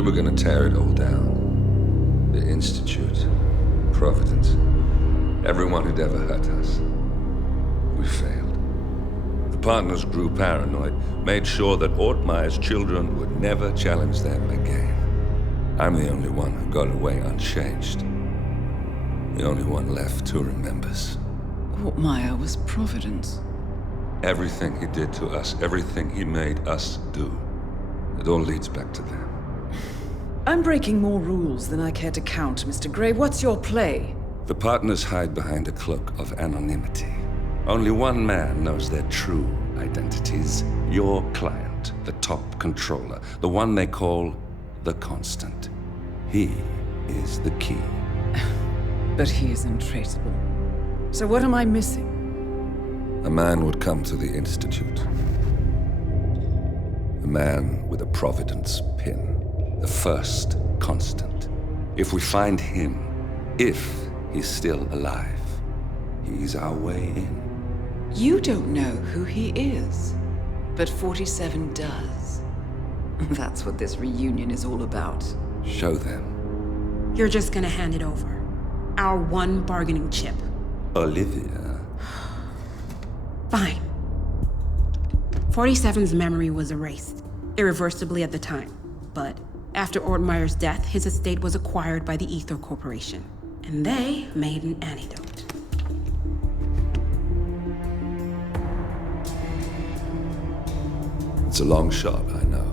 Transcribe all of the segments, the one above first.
We were gonna tear it all down. The Institute, Providence, everyone who'd ever hurt us. We failed. The partners grew paranoid, made sure that Ortmeyer's children would never challenge them again. I'm the only one who got away unchanged. The only one left who remembers. Ortmeyer was Providence. Everything he did to us, everything he made us do, it all leads back to them. I'm breaking more rules than I care to count, Mr. Gray. What's your play? The partners hide behind a cloak of anonymity. Only one man knows their true identities. Your client, the top controller, the one they call the Constant. He is the key. But he is untraceable. So what am I missing? A man would come to the Institute. A man with a Providence pin. The first Constant. If we find him, if he's still alive, he's our way in. You don't know who he is, but 47 does. That's what this reunion is all about. Show them. You're just gonna hand it over. Our one bargaining chip. Olivia. Fine. 47's memory was erased, irreversibly at the time. But after Ortmeyer's death, his estate was acquired by the Ether Corporation. And they made an antidote. It's a long shot, I know.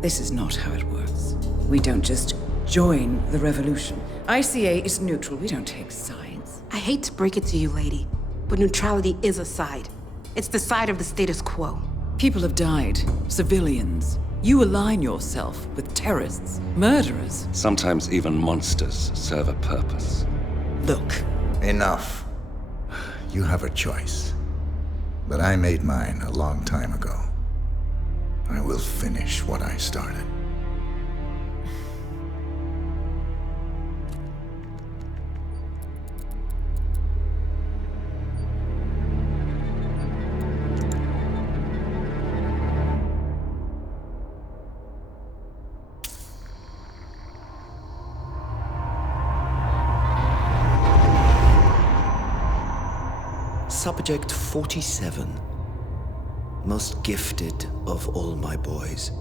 This is not how it works. We don't just join the revolution. ICA is neutral. We don't take sides. I hate to break it to you, lady, but neutrality is a side. It's the side of the status quo. People have died. Civilians. You align yourself with terrorists, murderers. Sometimes even monsters serve a purpose. Look. Enough. You have a choice. But I made mine a long time ago. I will finish what I started. Subject 47. Most gifted of all my boys.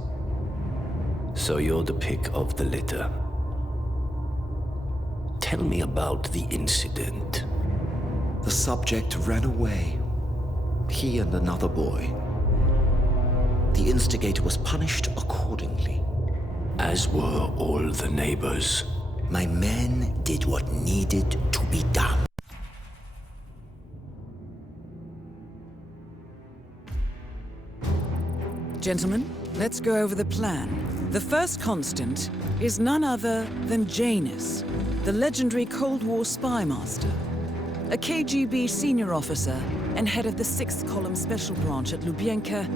So you're the pick of the litter. Tell me about the incident. The subject ran away. He and another boy. The instigator was punished accordingly. As were all the neighbors. My men did what needed to be done. Gentlemen, let's go over the plan. The first Constant is none other than Janus, the legendary Cold War spy master, a KGB senior officer and head of the 6th Column Special Branch at Lubyanka.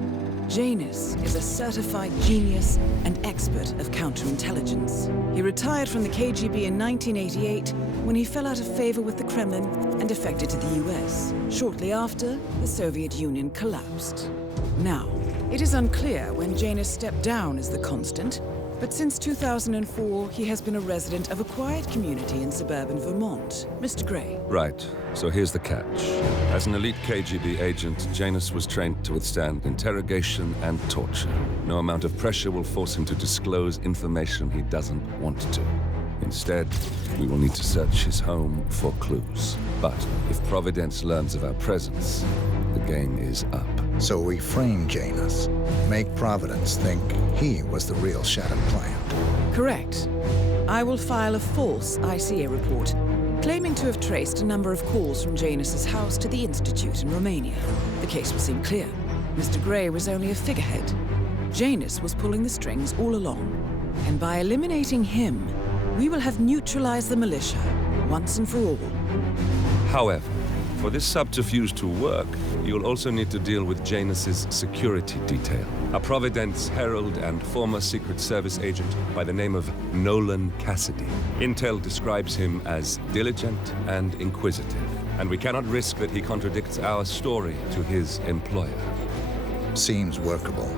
Janus is a certified genius and expert of counterintelligence. He retired from the KGB in 1988 when he fell out of favor with the Kremlin and defected to the US. Shortly after, the Soviet Union collapsed. Now, it is unclear when Janus stepped down as the Constant, but since 2004, he has been a resident of a quiet community in suburban Vermont. Mr. Gray. Right, so here's the catch. As an elite KGB agent, Janus was trained to withstand interrogation and torture. No amount of pressure will force him to disclose information he doesn't want to. Instead, we will need to search his home for clues. But if Providence learns of our presence, the game is up. So we frame Janus, make Providence think he was the real shattered plant. Correct. I will file a false ICA report, claiming to have traced a number of calls from Janus's house to the Institute in Romania. The case will seem clear. Mr. Gray was only a figurehead. Janus was pulling the strings all along. And by eliminating him, we will have neutralized the militia, once and for all. However, for this subterfuge to work, you'll also need to deal with Janus's security detail. A Providence herald and former Secret Service agent by the name of Nolan Cassidy. Intel describes him as diligent and inquisitive, and we cannot risk that he contradicts our story to his employer. Seems workable.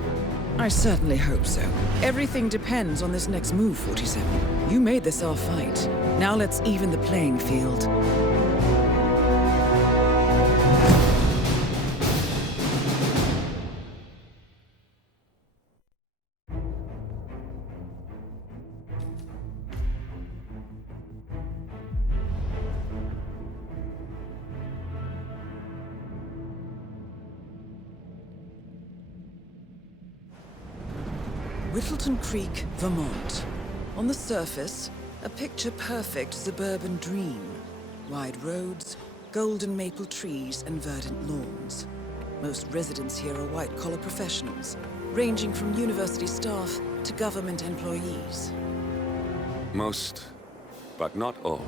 I certainly hope so. Everything depends on this next move, 47. You made this our fight. Now let's even the playing field. Whittleton Creek, Vermont. On the surface, a picture-perfect suburban dream. Wide roads, golden maple trees, and verdant lawns. Most residents here are white-collar professionals, ranging from university staff to government employees. Most, but not all.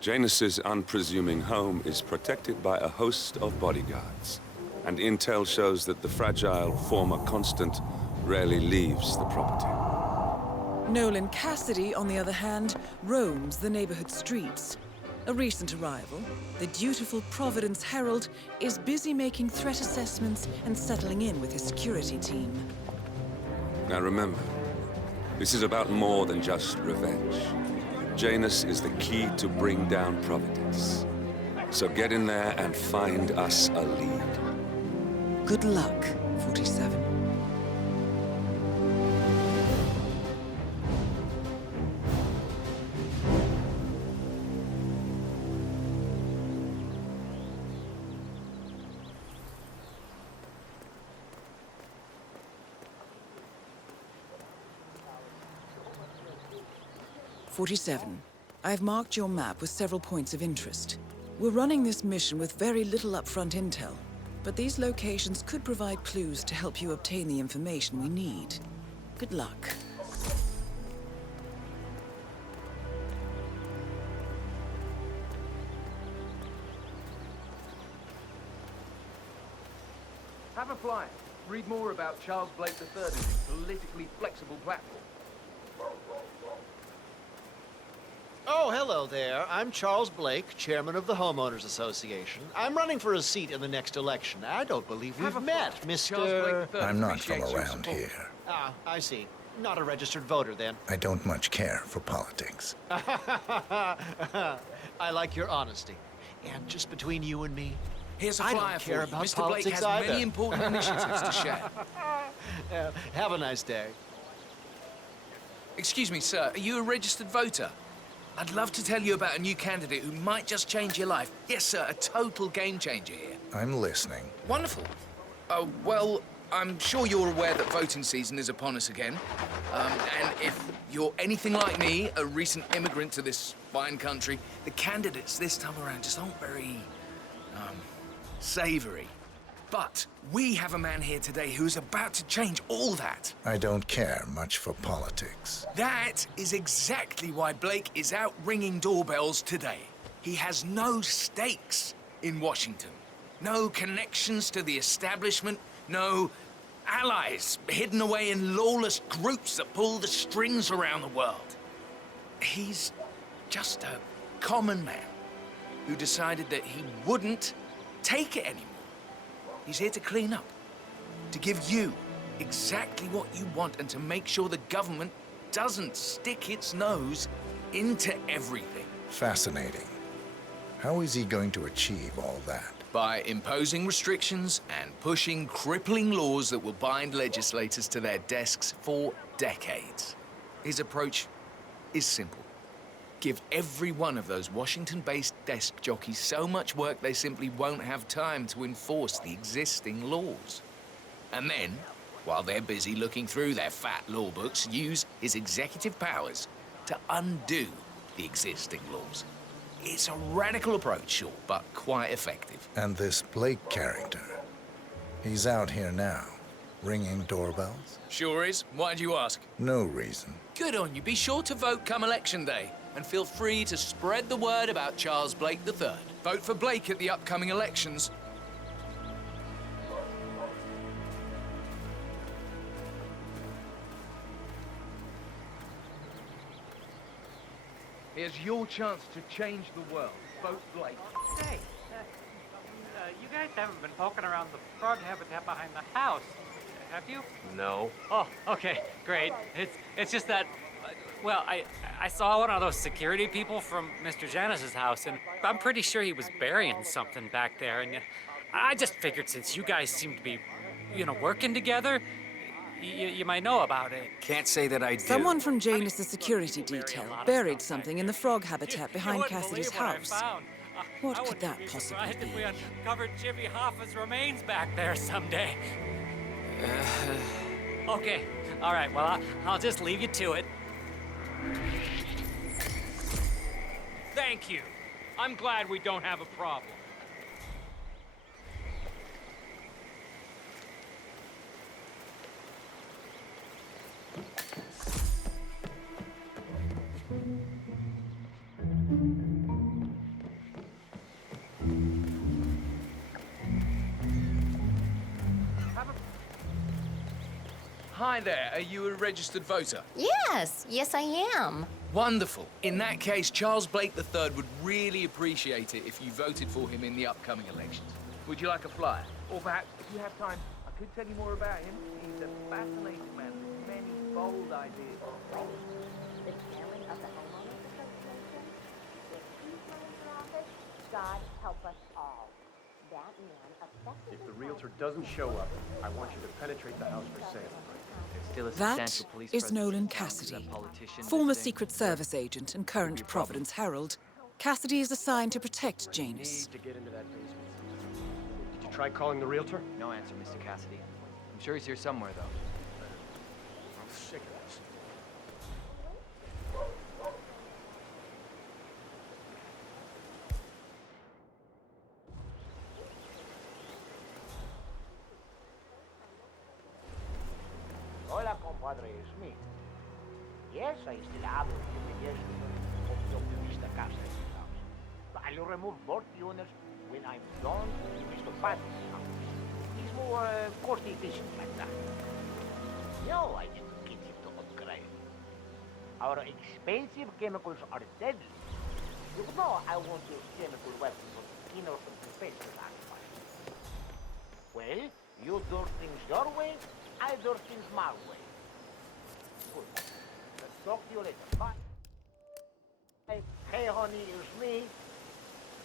Janus's unpresuming home is protected by a host of bodyguards, and intel shows that the fragile former Constant rarely leaves the property. Nolan Cassidy, on the other hand, roams the neighborhood streets. A recent arrival, the dutiful Providence Herald is busy making threat assessments and settling in with his security team. Now remember, this is about more than just revenge. Janus is the key to bring down Providence. So get in there and find us a lead. Good luck, 47. I've marked your map with several points of interest. We're running this mission with very little upfront intel, but these locations could provide clues to help you obtain the information we need. Good luck. Have a flight. Read more about Charles Blake III and his politically flexible platform. Oh, hello there. I'm Charles Blake, chairman of the Homeowners Association. I'm running for a seat in the next election. I don't believe we've met, Mr. I'm not from around here. Ah, I see. Not a registered voter, then. I don't much care for politics. I like your honesty. And just between you and me, Here's a I flyer don't care for you. about Mr. Blake politics has either. many important initiatives to share. have a nice day. Excuse me, sir. Are you a registered voter? I'd love to tell you about a new candidate who might just change your life. Yes, sir, a total game changer here. I'm listening. Wonderful. Well, I'm sure you're aware that voting season is upon us again. And if you're anything like me, a recent immigrant to this fine country, the candidates this time around just aren't very, savory. But we have a man here today who's about to change all that. I don't care much for politics. That is exactly why Blake is out ringing doorbells today. He has no stakes in Washington. No connections to the establishment. No allies hidden away in lawless groups that pull the strings around the world. He's just a common man who decided that he wouldn't take it anymore. He's here to clean up, to give you exactly what you want, and to make sure the government doesn't stick its nose into everything. Fascinating. How is he going to achieve all that? By imposing restrictions and pushing crippling laws that will bind legislators to their desks for decades. His approach is simple. Give every one of those Washington-based desk jockeys so much work they simply won't have time to enforce the existing laws. And then, while they're busy looking through their fat law books, use his executive powers to undo the existing laws. It's a radical approach, sure, but quite effective. And this Blake character, he's out here now, ringing doorbells? Sure is. Why'd you ask? No reason. Good on you. Be sure to vote come election day. And feel free to spread the word about Charles Blake III. Vote for Blake at the upcoming elections. Here's your chance to change the world. Vote Blake. Hey, you guys haven't been poking around the frog habitat behind the house, have you? Okay, great. It's just that, well, I saw one of those security people from Mr. Janice's house, and I'm pretty sure he was burying something back there, and I just figured since you guys seem to be, working together, you might know about it. Can't say that I do. Someone from Janus' security detail buried something in the frog habitat behind wouldn't Cassidy's believe what I house. found. What I could wouldn't that be possibly surprised if we be? uncovered Jimmy Hoffa's remains back there someday. Okay, all right, well, I'll just leave you to it. Thank you. I'm glad we don't have a problem. Hi there, are you a registered voter? Yes, I am. Wonderful. In that case, Charles Blake III would really appreciate it if you voted for him in the upcoming elections. Would you like a flyer? Or perhaps, if you have time, I could tell you more about him. He's a fascinating man with many bold ideas. The chairman of the homeowners association? If he's running for office, God help us all. That man effectively... If the realtor doesn't show up, I want you to penetrate the house for sale. That is Nolan Cassidy, former Secret Service agent and current Providence Herald. Cassidy is assigned to protect Janus. Need to get into that basement. Did you try calling the realtor? No answer, Mr. Cassidy. I'm sure he's here somewhere, though. I'm sick of this. Hola, compadre Smith. Yes, I still have a humiliation of the optimista casa in the house. But I'll remove both units when I'm done with Mr. Patton's house. He's more cost efficient like that. No, I didn't get him to upgrade. Our expensive chemicals are deadly. You know I won't use chemical weapons on innocent professional artifacts. Well, you do things your way, I do things my way. Good. Let's talk to you later. Bye. Hey, honey, it's me.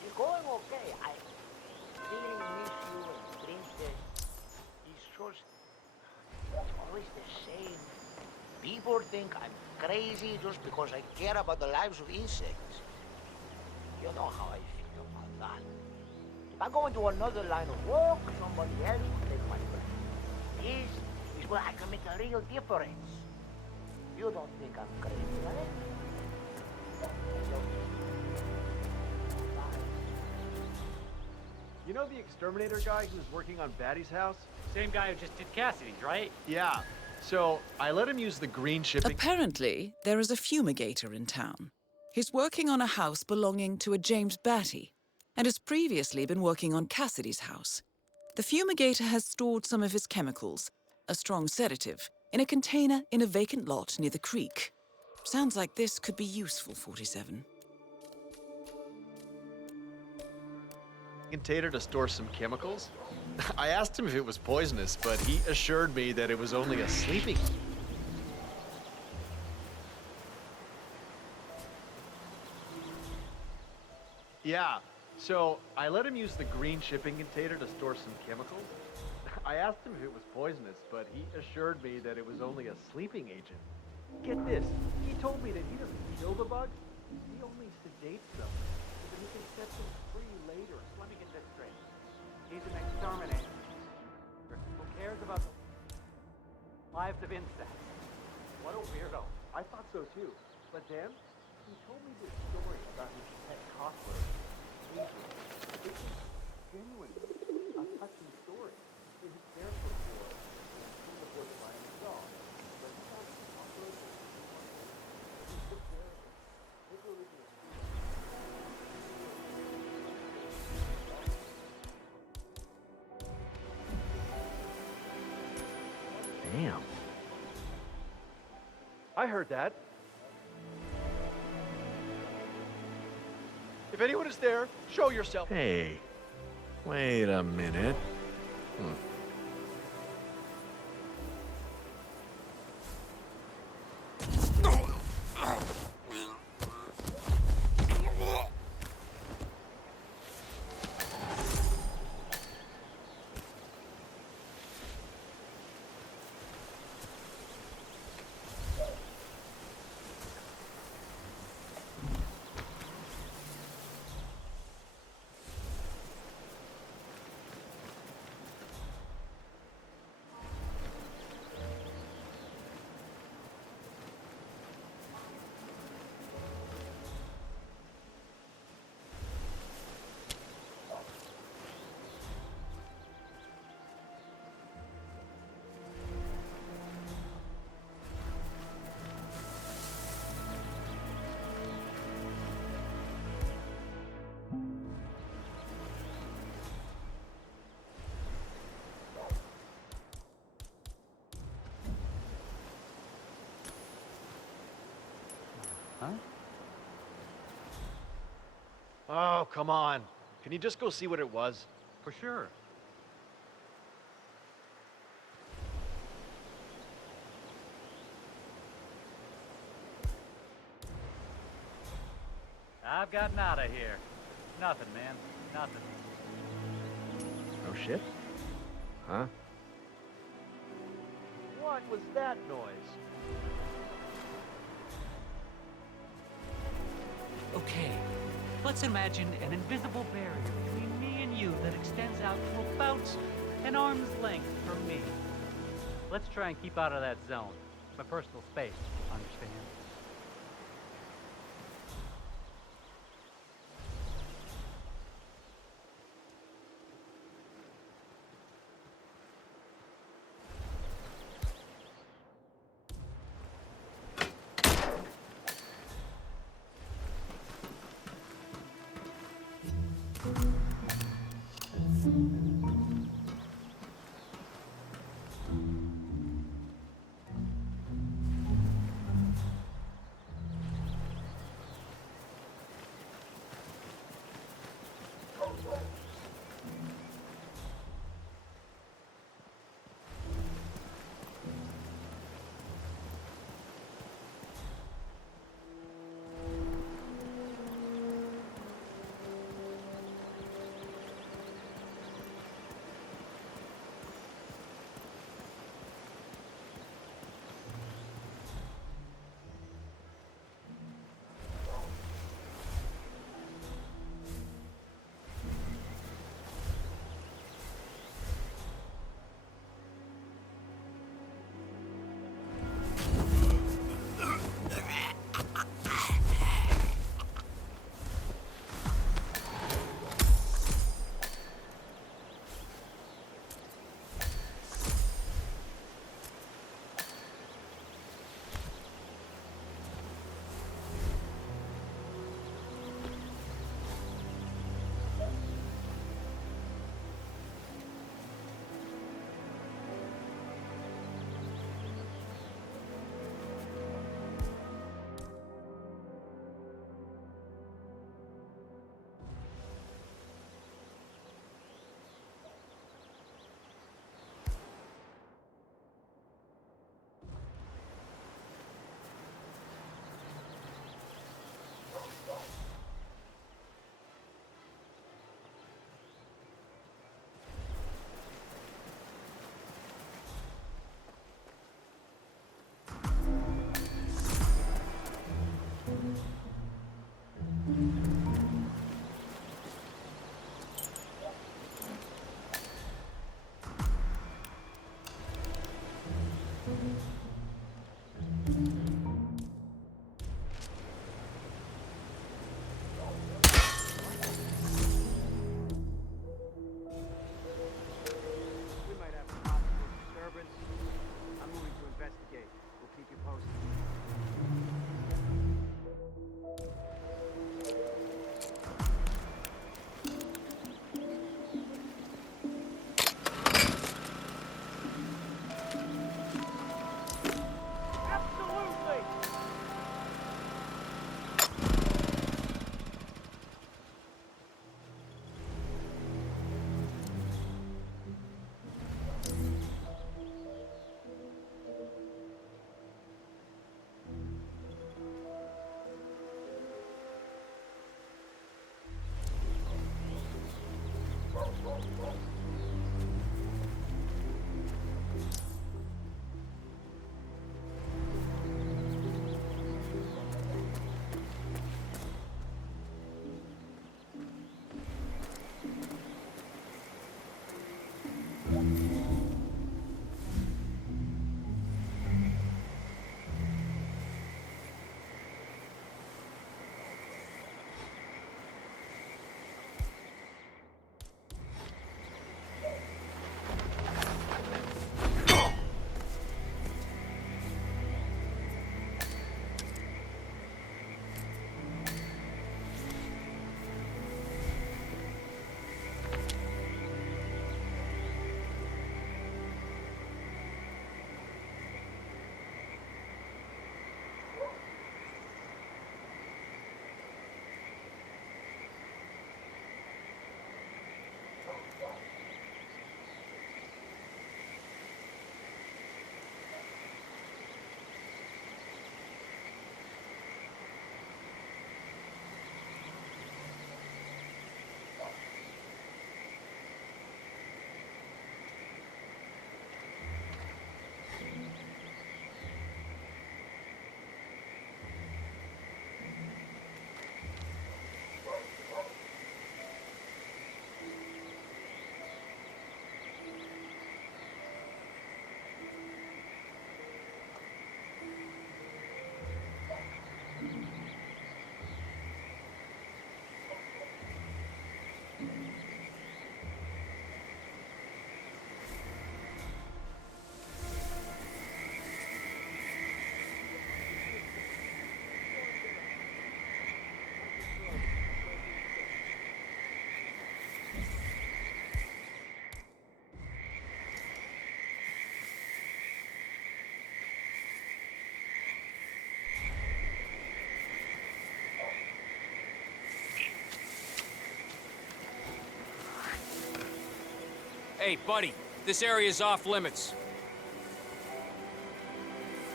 It's going okay. I really miss you and Princess. It's just... It's always the same. People think I'm crazy just because I care about the lives of insects. You know how I feel about that. If I go into another line of work, somebody else will take my place. This is where I can make a real difference. You don't think I'm crazy, right? You know the exterminator guy who was working on Batty's house? Same guy who just did Cassidy's, right? Yeah. So I let him use the green shipping... Apparently, there is a fumigator in town. He's working on a house belonging to a James Batty, and has previously been working on Cassidy's house. The fumigator has stored some of his chemicals, a strong sedative, in a container in a vacant lot near the creek. Sounds like this could be useful, 47. container to store some chemicals? I asked him if it was poisonous, but he assured me that it was only a sleeping... Yeah, so I let him use the green shipping container to store some chemicals. I asked him if it was poisonous, but he assured me that it was only a sleeping agent. Get this, he told me that he doesn't kill the bugs, he only sedates them, so that he can set them free later. Let me get this straight. He's an exterminator. Who cares about the lives of insects? What a weirdo. I thought so too, but then he told me this story about his pet cockroach. It was genuinely a touching story. He was barefoot for it, in the woods by himself. But he found a cockroach and he took care of it. Literally to Damn. I heard that. If anyone is there, show yourself. Hey, wait a minute. Oh, come on. Can you just go see what it was? For sure. I've gotten out of here. Nothing, man. Nothing. Oh, shit? Huh? What was that noise? Okay, let's imagine an invisible barrier between me and you that extends out to about an arm's length from me. Let's try and keep out of that zone. It's my personal space, understand? Hey, buddy, this area's off limits.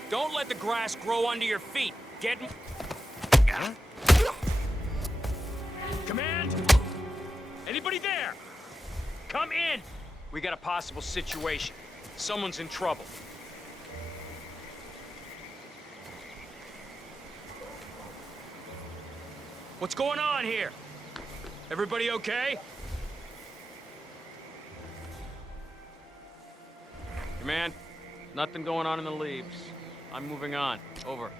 Don't let the grass grow under your feet. Get... Huh? Command? Anybody there? Come in! We got a possible situation. Someone's in trouble. What's going on here? Everybody okay? Command, nothing going on in the leaves. I'm moving on. Over.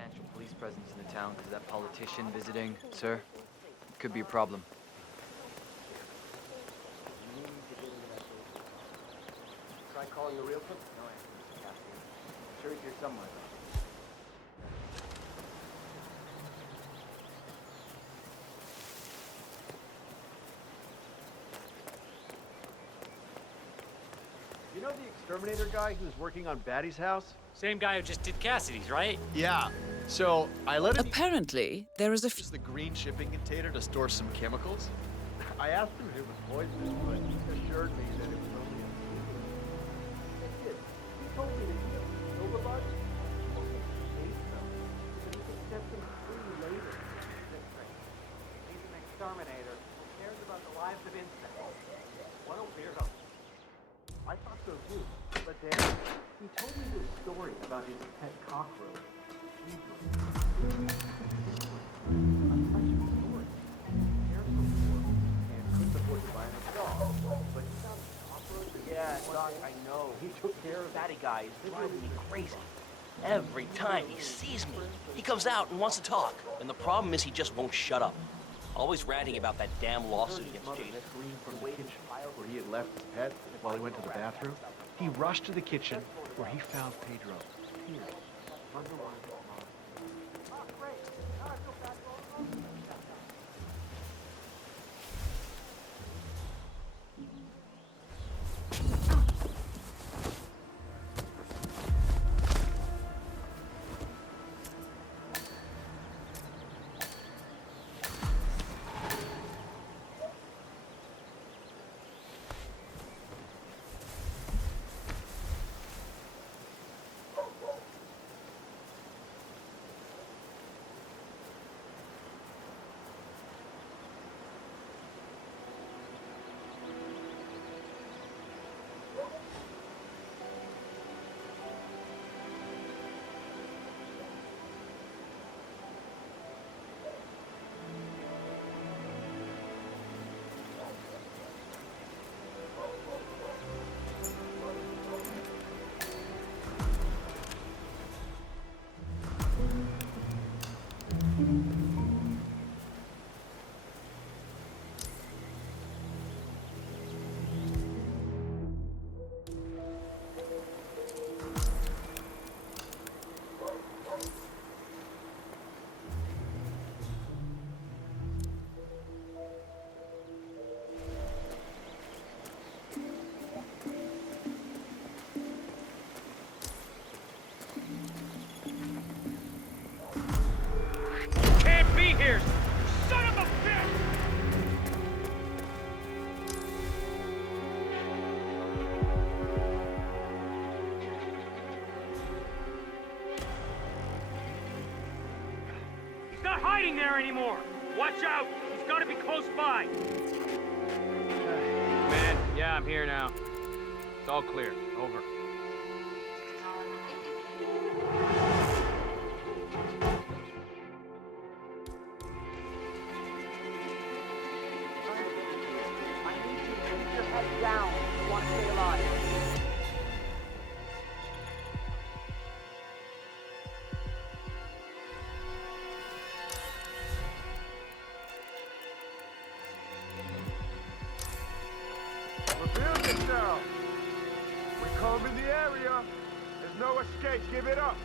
Substantial police presence in the town because that politician visiting, sir, could be a problem. Try calling the real quick? No answer, Mr. Cassidy. I'm sure he's here somewhere, though. You know the exterminator guy who was working on Batty's house? Same guy who just did Cassidy's, right? Yeah. So I let him Apparently, there is a use the green shipping container to store some chemicals. I asked him if it was poisonous, but he assured me that it was only a secret. He told me that he had overbought it. Ate them, so he could set them free later. He's an exterminator who cares about the lives of insects. What a weirdo. I thought so too. But then he told me this story about his pet cockroach. Yeah, Doc, I know. He took care of that guy. He's driving me crazy. Every time he sees me, he comes out and wants to talk. And the problem is he just won't shut up. Always ranting about that damn lawsuit against Janus. From the kitchen where he had left his pet while he went to the bathroom, he rushed to the kitchen where he found Pedro. Tears. Underwater. He's not hiding there anymore! Watch out! He's gotta be close by! Man, yeah, I'm here now. It's all clear. Over. I need you to keep your head down if you want to stay alive. Reveal yourself! We're combing the area. There's no escape. Give it up.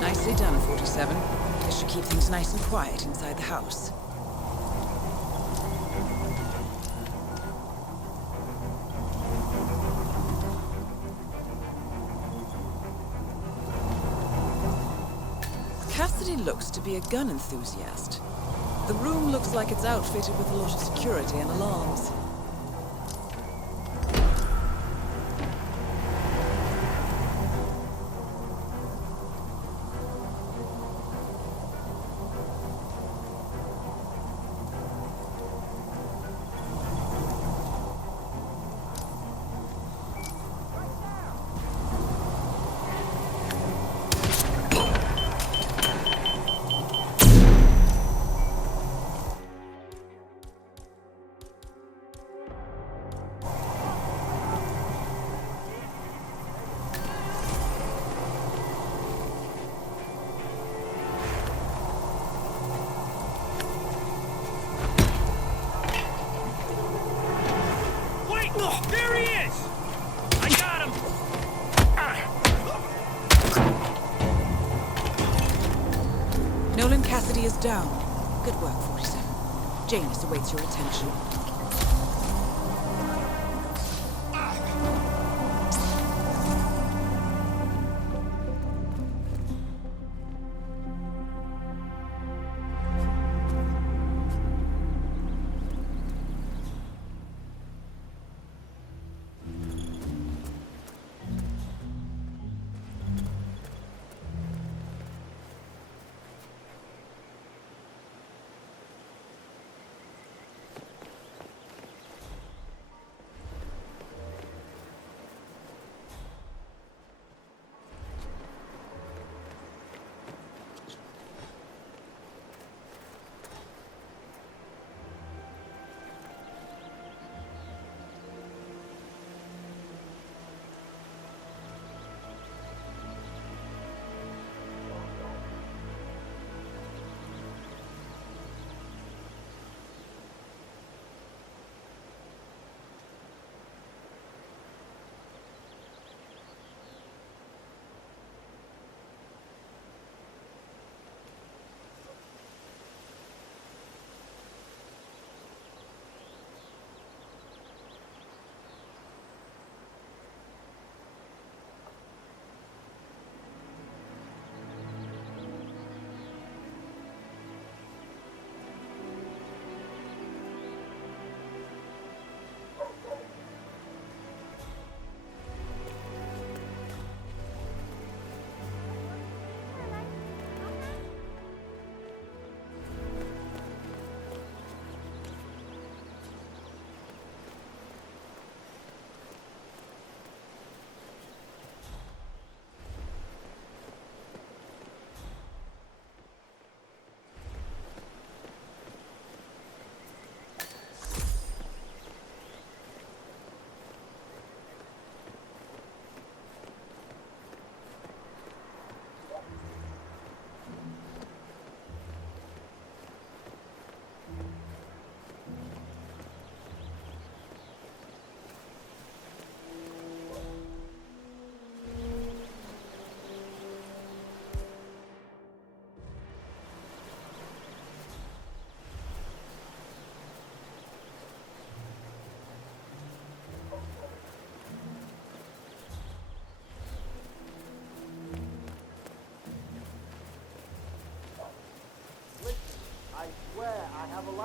Nicely done, 47. This should keep things nice and quiet inside the house. Cassidy looks to be a gun enthusiast. The room looks like it's outfitted with a lot of security and alarms. There he is! I got him! Nolan Cassidy is down. Good work, 47. Janus awaits your attention.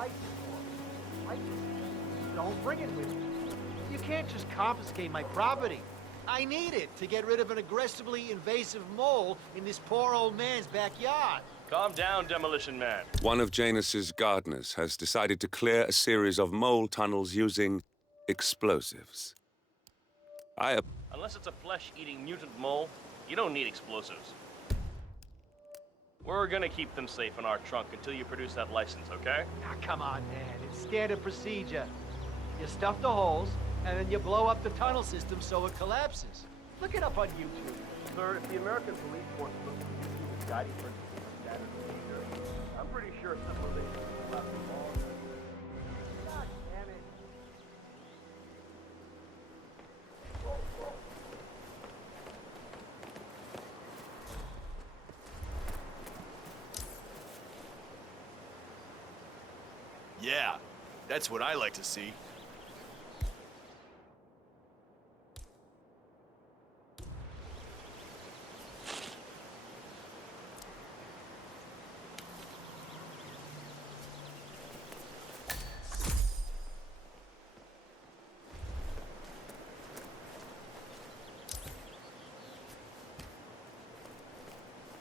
fight for. I just don't bring it with me. You can't just confiscate my property. I need it to get rid of an aggressively invasive mole in this poor old man's backyard. Calm down, Demolition Man. One of Janus's gardeners has decided to clear a series of mole tunnels using explosives. Unless it's a flesh-eating mutant mole, you don't need explosives. We're gonna keep them safe in our trunk until you produce that license, okay? Ah, come on, man. It's standard procedure. You stuff the holes, and then you blow up the tunnel system so it collapses. Look it up on YouTube. Sir, if the American police force looks at you as guiding principles of standard procedure, I'm pretty sure civilization will last a long time. God damn it. Yeah, that's what I like to see.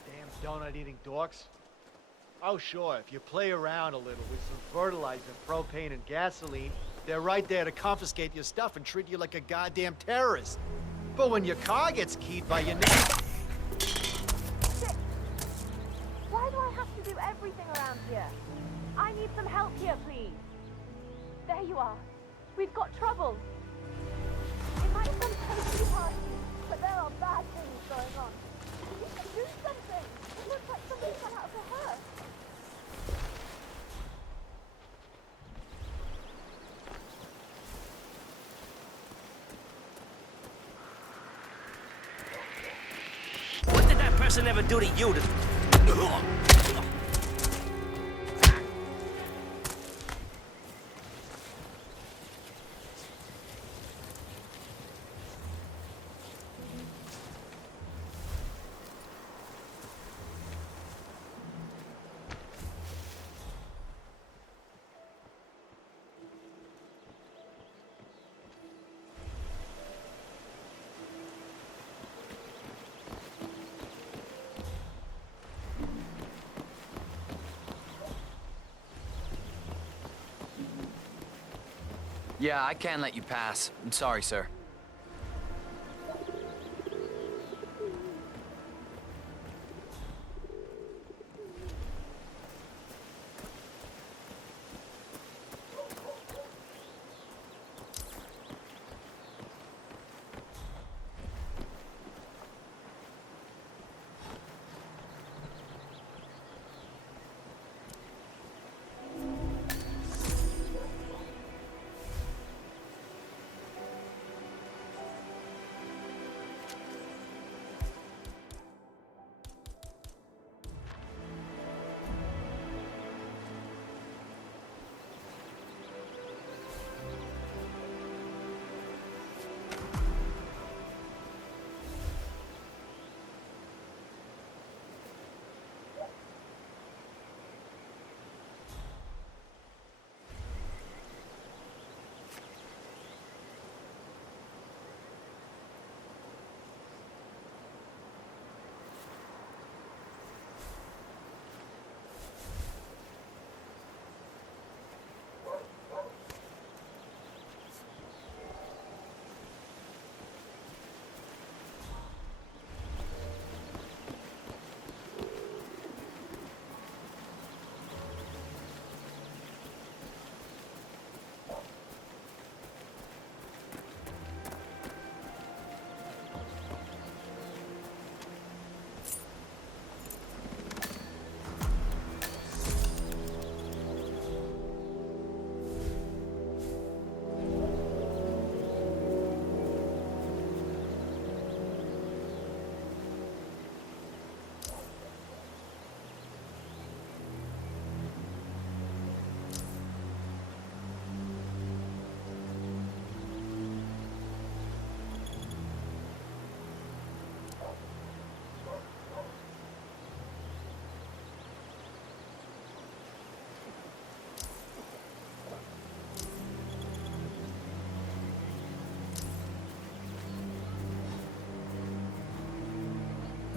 Damn donut-eating dorks. Oh, sure, if you play around a little with some fertilizer, propane, and gasoline, they're right there to confiscate your stuff and treat you like a goddamn terrorist. But when your car gets keyed by your neighbor... Shit! Why do I have to do everything around here? I need some help here, please. There you are. We've got trouble. It might have been totally past you, but there are bad things going on. You can do something. It looks like somebody fell out of the hearse. What did that person ever do to you? Yeah, I can't let you pass. I'm sorry, sir.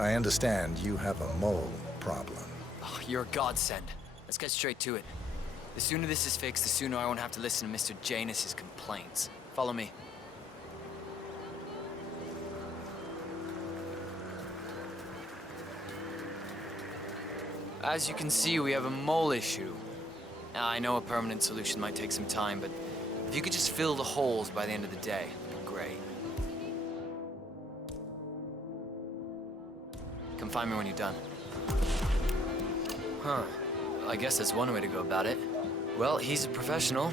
I understand you have a mole problem. Oh, you're a godsend. Let's get straight to it. The sooner this is fixed, the sooner I won't have to listen to Mr. Janus's complaints. Follow me. As you can see, we have a mole issue. Now, I know a permanent solution might take some time, but if you could just fill the holes by the end of the day, it'd be great. Come find me when you're done. Huh. I guess that's one way to go about it. Well, he's a professional.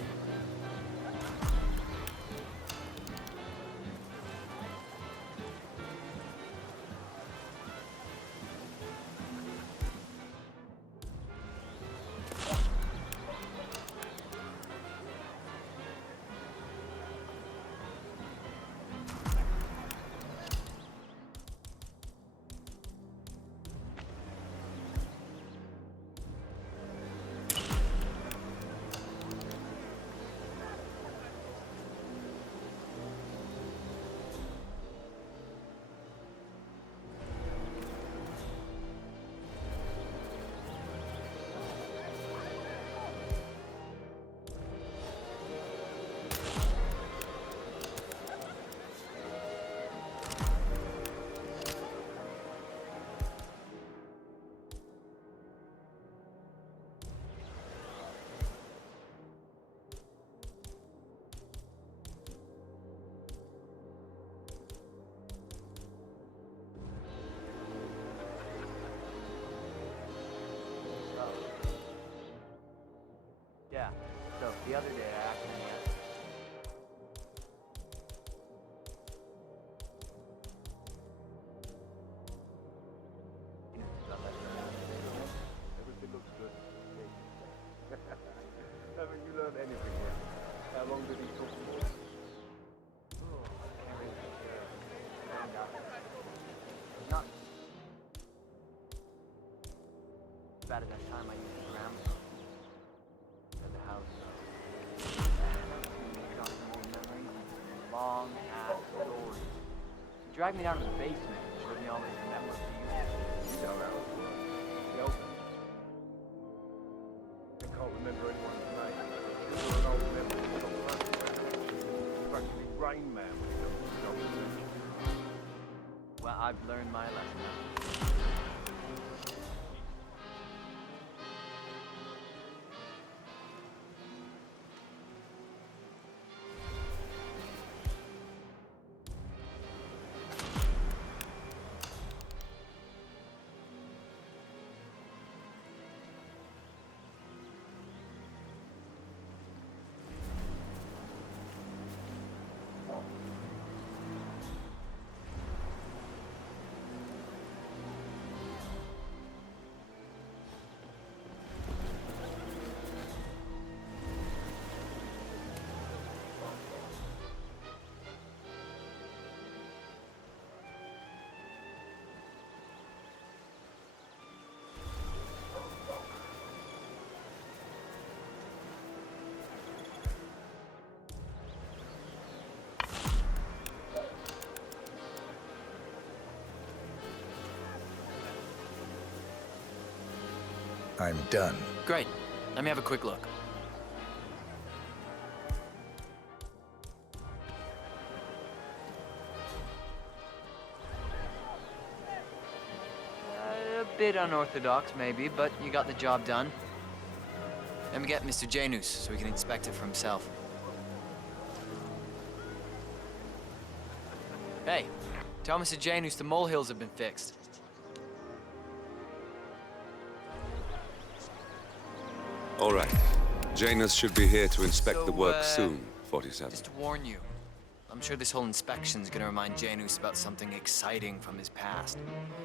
Yeah, so the other day I accidentally asked. Everything looks good. Haven't you learned anything yet? How long did he talk for? Oh, I can't really hear. And, not as bad as that time I used to grandma. Long ass stories. He dragged me down to the basement and showed me all his network views. Down out. Yep. I can't remember anyone's name. You were an old member of the practically Rain Man when it comes to self-defense. Well, I've learned my lesson. I'm done. Great. Let me have a quick look. A bit unorthodox, maybe, but you got the job done. Let me get Mr. Janus so he can inspect it for himself. Hey, tell Mr. Janus the molehills have been fixed. All right. Janus should be here to inspect the work soon, 47. Just to warn you, I'm sure this whole inspection's gonna remind Janus about something exciting from his past.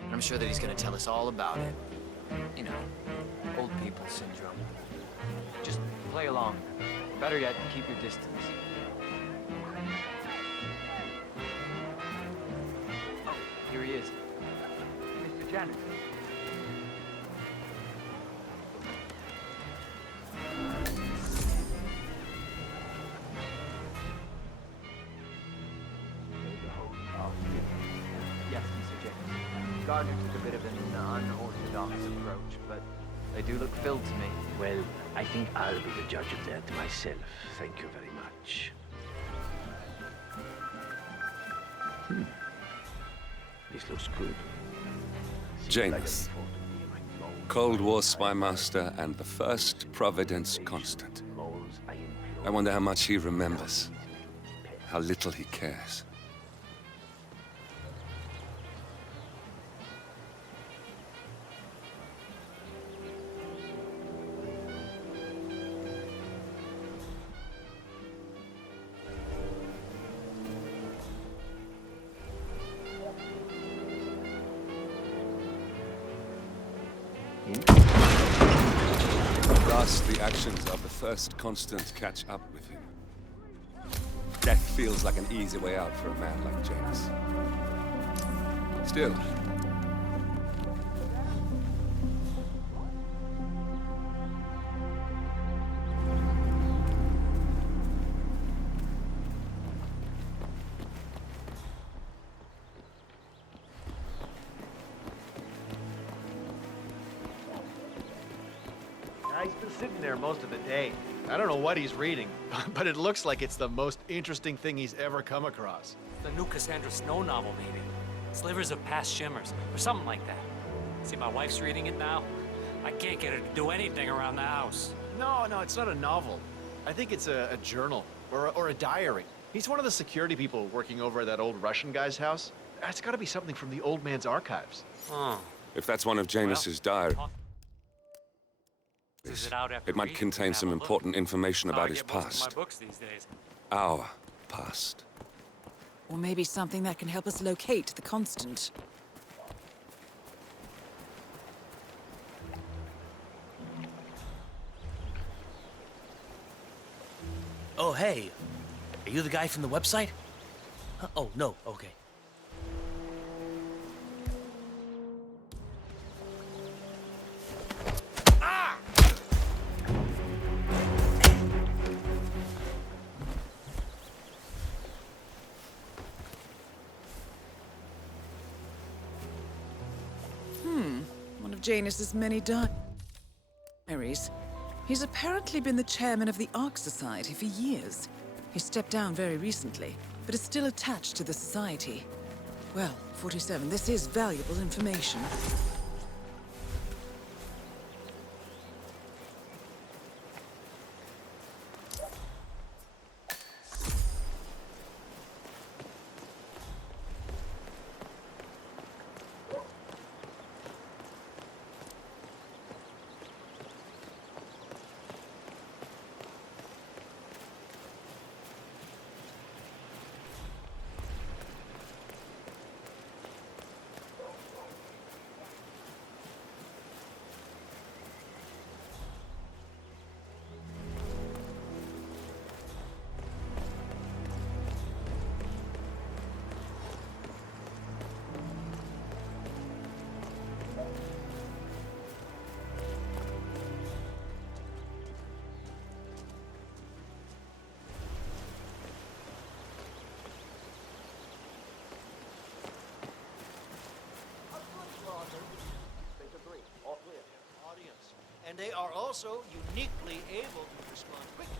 And I'm sure that he's gonna tell us all about it. You know, old people syndrome. Just play along. Better yet, keep your distance. Oh, here he is. Mr. Janus. Got Sergeant took a bit of an unorthodox approach, but they do look filled to me. Well, I think I'll be the judge of that myself. Thank you very much. This looks good. Janus, Cold War spy master and the first Providence constant. I wonder how much he remembers, how little he cares. Thus, the actions of the first constant catch up with him. Death feels like an easy way out for a man like Janus. Still, He's been sitting there most of the day. I don't know what he's reading, but it looks like it's the most interesting thing he's ever come across. The new Cassandra Snow novel, maybe. Slivers of Past Shimmers, or something like that. See, my wife's reading it now. I can't get her to do anything around the house. No, it's not a novel. I think it's a journal, or a diary. He's one of the security people working over at that old Russian guy's house. That's gotta be something from the old man's archives. Oh. if that's one of Janus's diaries, Is it out after it might reading? contain Have some a look. important information That's how about I his get most of past. my books these days. Our past. Or maybe something that can help us locate the constant. Oh, hey. Are you the guy from the website? Oh, no. Okay. One of Janus's many diaries. He's apparently been the chairman of the Ark Society for years. He stepped down very recently, but is still attached to the society. Well, 47, this is valuable information. And they are also uniquely able to respond quickly.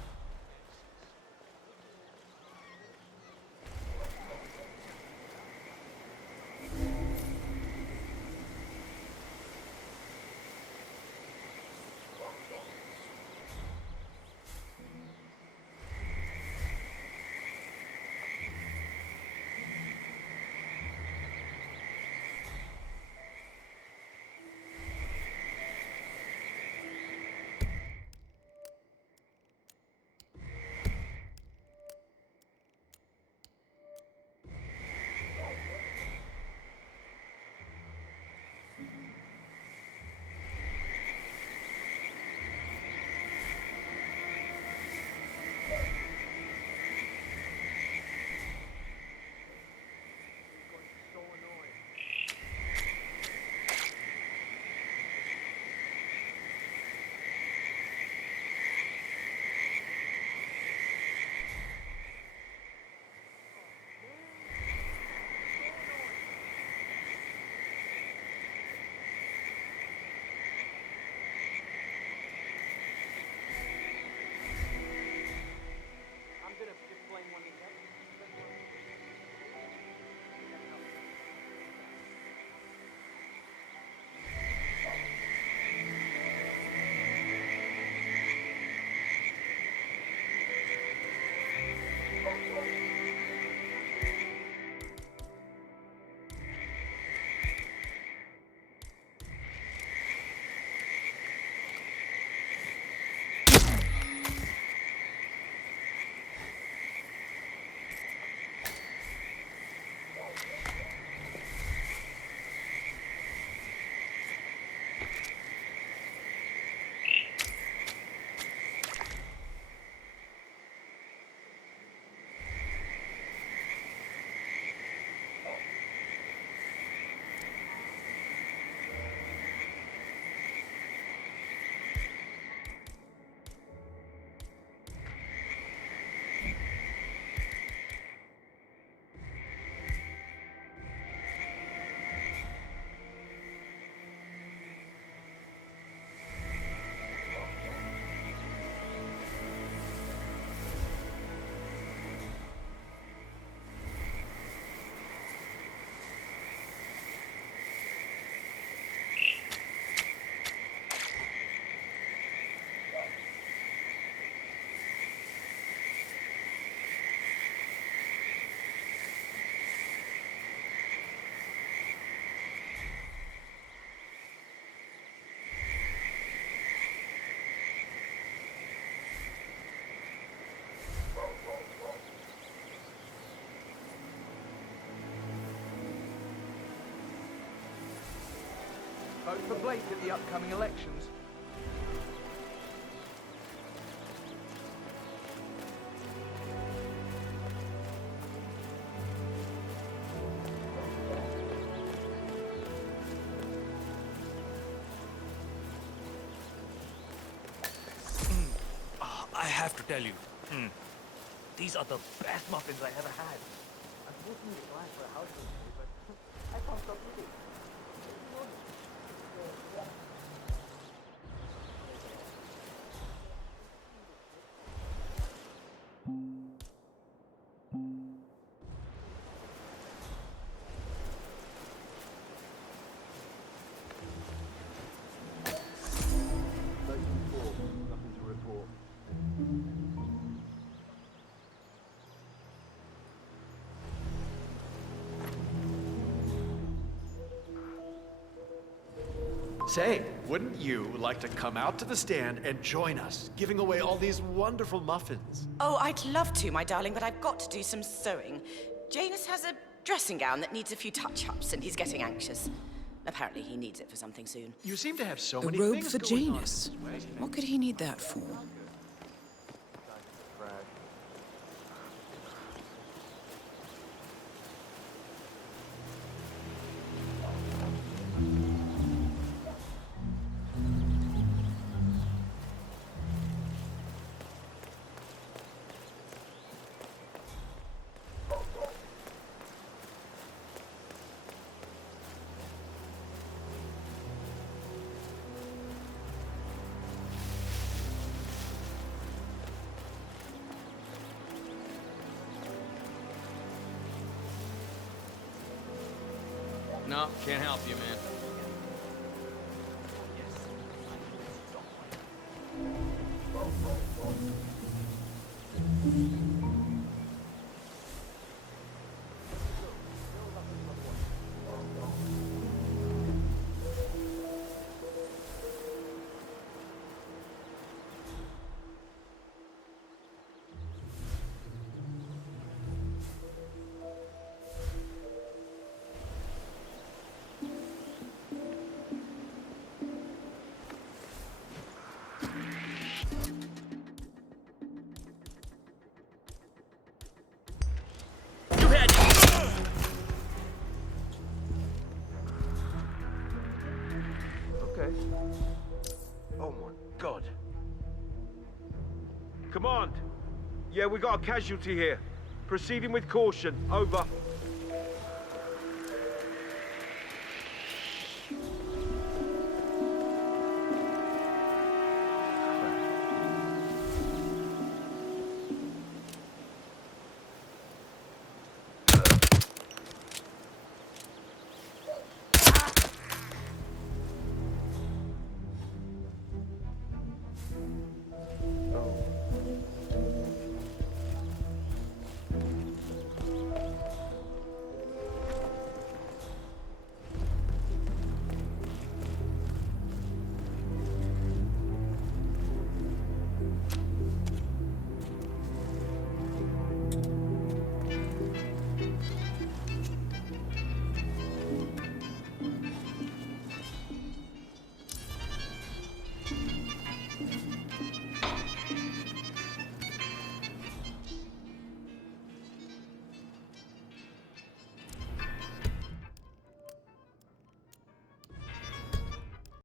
for Blake at the upcoming elections. I have to tell you, these are the best muffins I ever had. Unfortunately, the client for a house today, but I can't stop eating. Nothing to report. Say, wouldn't you like to come out to the stand and join us, giving away all these wonderful muffins? Oh, I'd love to, my darling, but I've got to do some sewing. Janus has a dressing gown that needs a few touch-ups, and he's getting anxious. Apparently he needs it for something soon. You seem to have so A many robe things for going on Janus. in this way. What could he need that for? No, can't help you, man. Okay. Oh my God. Command. Yeah, we got a casualty here. Proceeding with caution. Over.